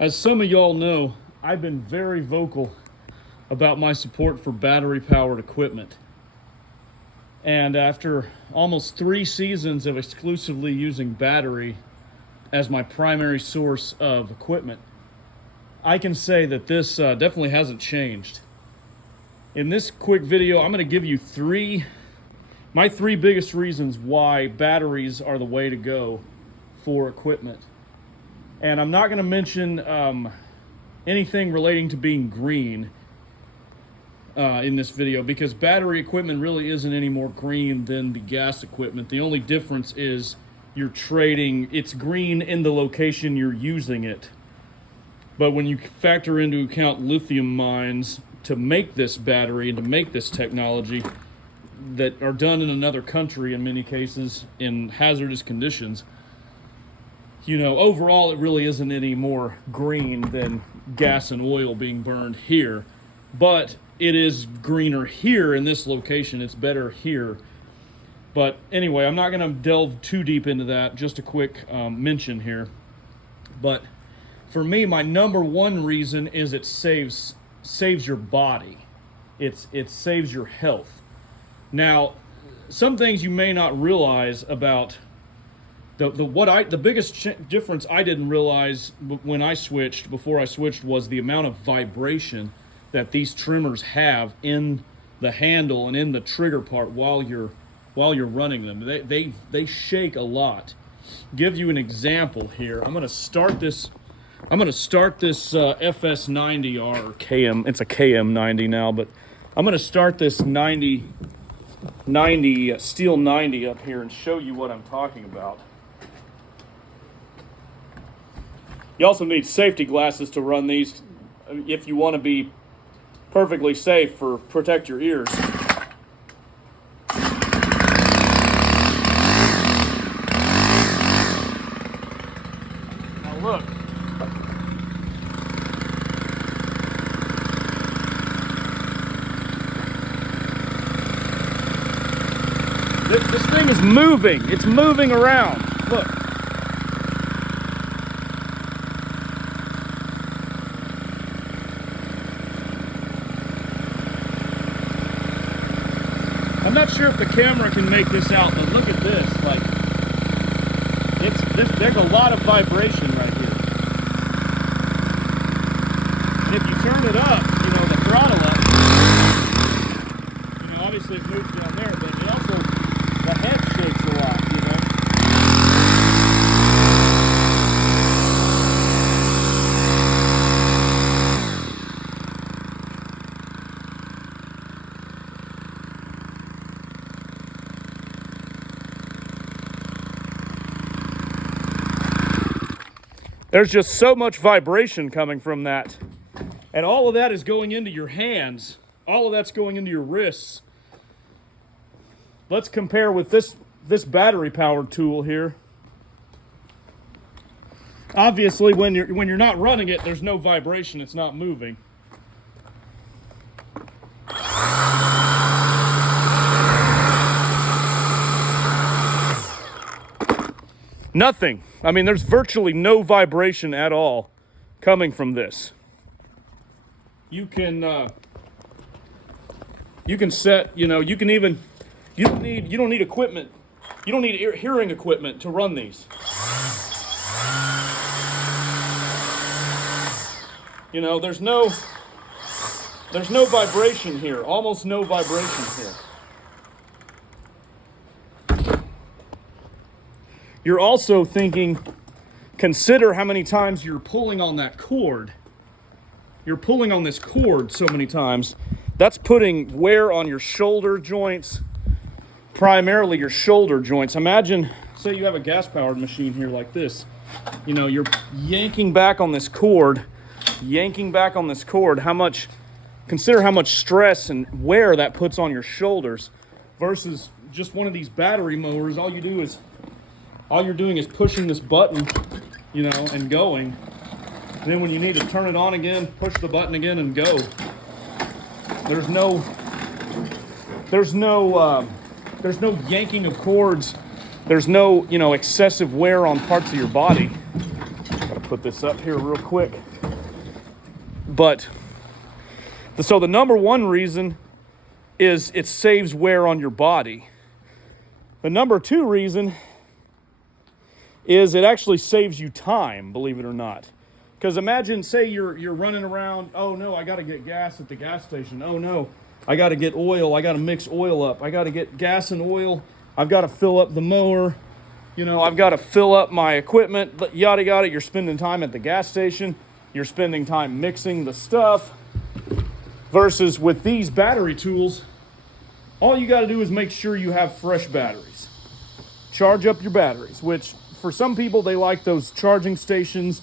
As some of y'all know, I've been very vocal about my support for battery-powered equipment. And after almost 3 seasons of exclusively using battery as my primary source of equipment, I can say that this definitely hasn't changed. In this quick video, I'm going to give you my three biggest reasons why batteries are the way to go for equipment. And I'm not going to mention anything relating to being green in this video, because battery equipment really isn't any more green than the gas equipment. The only difference is it's green in the location you're using it. But when you factor into account lithium mines to make this battery and to make this technology that are done in another country in many cases in hazardous conditions, overall it really isn't any more green than gas and oil being burned here. But it is greener here in this location. It's better here. But anyway, I'm not going to delve too deep into that. Just a quick mention here. But for me, my number one reason is it saves your body. It saves your health. Now, some things you may not realize about the biggest difference I didn't realize before I switched was the amount of vibration that these trimmers have in the handle and in the trigger part while you're running them. They shake a lot. Give you an example here. I'm going to start this FS90R or KM. It's a KM90 now, but I'm going to start this Steel 90 up here and show you what I'm talking about. You also need safety glasses to run these if you want to be perfectly safe for protect your ears. Now look. This thing is moving. It's moving around. Look. I'm not sure if the camera can make this out, but look at this. There's a lot of vibration right here. And if you turn it up, the throttle up, obviously it moves down there, but it also, the head shakes a lot, There's just so much vibration coming from that. And all of that is going into your hands. All of that's going into your wrists. Let's compare with this battery-powered tool here. Obviously, when you're not running it, there's no vibration. It's not moving. Nothing. I mean, there's virtually no vibration at all coming from this. You can set, you don't need equipment. You don't need hearing equipment to run these. There's no vibration here. Almost no vibration here. You're also consider how many times you're pulling on that cord. You're pulling on this cord so many times. That's putting wear on your shoulder joints, primarily your shoulder joints. Imagine, say you have a gas-powered machine here like this. You're yanking back on this cord. Consider how much stress and wear that puts on your shoulders versus just one of these battery mowers. All you're doing is pushing this button, and going. And then when you need to turn it on again, push the button again and go. There's no yanking of cords. There's no, excessive wear on parts of your body. Gotta put this up here real quick. But so the number one reason is it saves wear on your body. The number two reason is it actually saves you time, believe it or not. Because imagine, say you're running around, oh no, I got to get gas at the gas station. Oh no, I got to get oil. I got to mix oil up. I got to get gas and oil. I've got to fill up the mower. You know, I've got to fill up my equipment, yada yada. You're spending time at the gas station. You're spending time mixing the stuff. Versus with these battery tools, all you got to do is make sure you have fresh batteries. Charge up your batteries, which for some people, they like those charging stations,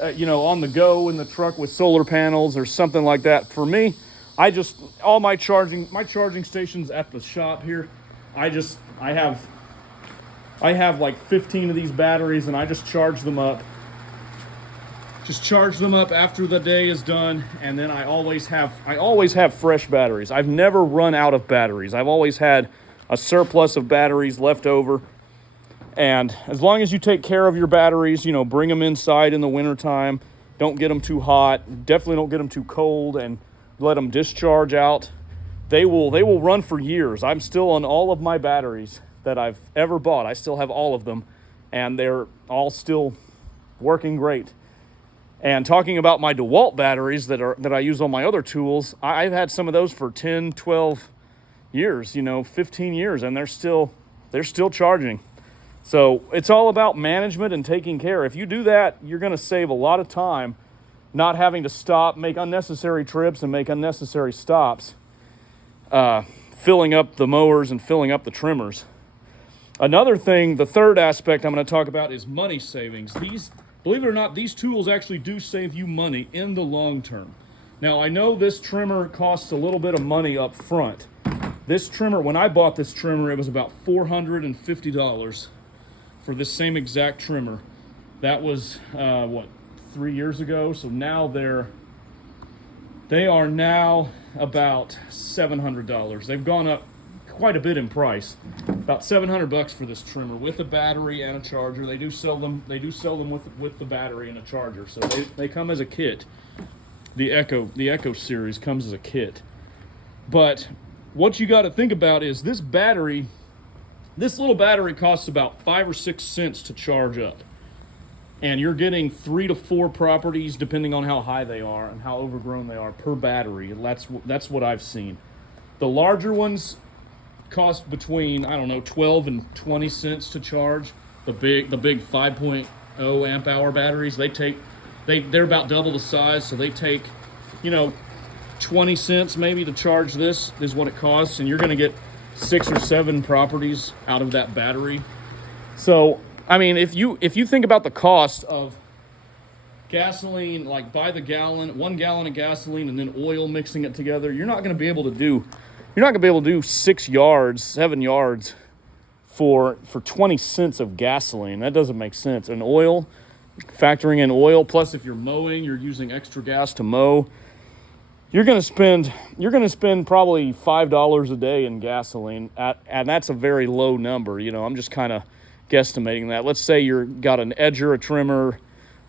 on the go in the truck with solar panels or something like that. For me, all my charging stations at the shop here, I have like 15 of these batteries, and I just charge them up. Just charge them up after the day is done, and then I always have fresh batteries. I've never run out of batteries. I've always had a surplus of batteries left over. And as long as you take care of your batteries, bring them inside in the wintertime. Don't get them too hot. Definitely don't get them too cold, and let them discharge out. They will run for years. I'm still on all of my batteries that I've ever bought. I still have all of them, and they're all still working great. And talking about my DeWalt batteries that I use on my other tools, I've had some of those for 10, 12 years, 15 years, and they're still charging. So it's all about management and taking care. If you do that, you're going to save a lot of time not having to stop, make unnecessary trips and make unnecessary stops, filling up the mowers and filling up the trimmers. Another thing, the third aspect I'm going to talk about is money savings. Believe it or not, these tools actually do save you money in the long term. Now, I know this trimmer costs a little bit of money up front. This trimmer, when I bought this trimmer, it was about $450 for this same exact trimmer. That was, 3 years ago? So now they are now about $700. They've gone up quite a bit in price. About $700 for this trimmer with a battery and a charger. They do sell them with the battery and a charger. So they come as a kit. The Echo series comes as a kit. But what you got to think about is this little battery costs about 5 or 6 cents to charge up. And you're getting 3 to 4 properties, depending on how high they are and how overgrown they are, per battery. That's what I've seen. The larger ones cost between, 12 and 20 cents to charge. The big 5.0 amp hour batteries, they're about double the size, so they take, 20 cents maybe to charge. This is what it costs, and you're going to get 6 or 7 properties out of that battery. So, if you think about the cost of gasoline, like by the gallon, 1 gallon of gasoline and then oil, mixing it together, you're not going to be able to do 6 yards, 7 yards for 20 cents of gasoline. That doesn't make sense. And oil, factoring in oil, plus if you're mowing, you're using extra gas to mow, you're going to spend probably $5 a day in gasoline, and that's a very low number. I'm just kind of guesstimating that. Let's say you've got an edger, a trimmer,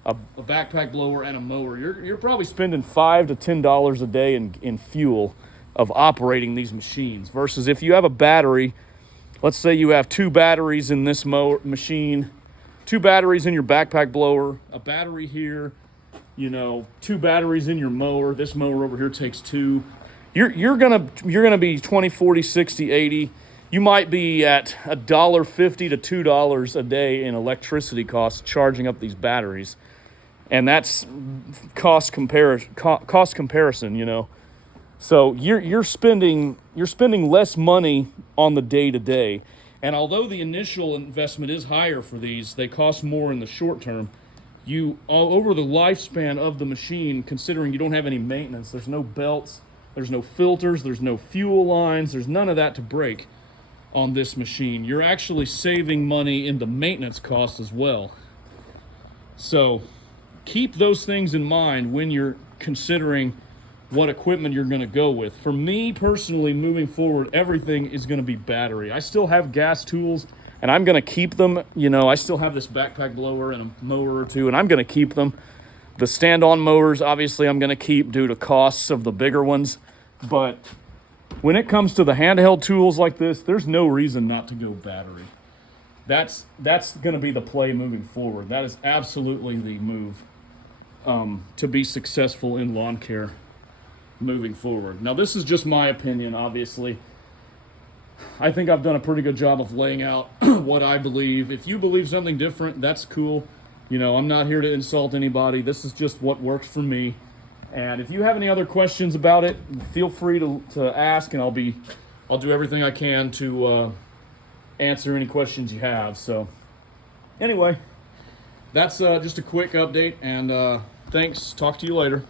a backpack blower, and a mower. You're probably spending $5 to $10 a day in fuel of operating these machines. Versus if you have a battery, let's say you have 2 batteries in this machine, 2 batteries in your backpack blower, a battery here, 2 batteries in your mower. This mower over here takes 2. You're gonna be 20, 40, 60, 80. You might be at $1.50 to $2 a day in electricity costs charging up these batteries, and that's cost comparison. So you're spending less money on the day to day, and although the initial investment is higher for these, they cost more in the short term. Over the lifespan of the machine, considering you don't have any maintenance, there's no belts, there's no filters, there's no fuel lines, there's none of that to break on this machine. You're actually saving money in the maintenance cost as well. So keep those things in mind when you're considering what equipment you're going to go with. For me personally, moving forward, everything is going to be battery. I still have gas tools. and I'm going to keep them. You know, I still have this backpack blower and a mower or two, and I'm going to keep them. The stand-on mowers, obviously, I'm going to keep due to costs of the bigger ones. But when it comes to the handheld tools like this, there's no reason not to go battery. That's going to be the play moving forward. That is absolutely the move to be successful in lawn care moving forward. Now, this is just my opinion, obviously. I think I've done a pretty good job of laying out what I believe. If you believe something different, that's cool. You know, I'm not here to insult anybody. This is just what works for me. And if you have any other questions about it, feel free to ask, and I'll do everything I can to answer any questions you have. So anyway, that's just a quick update, and thanks. Talk to you later.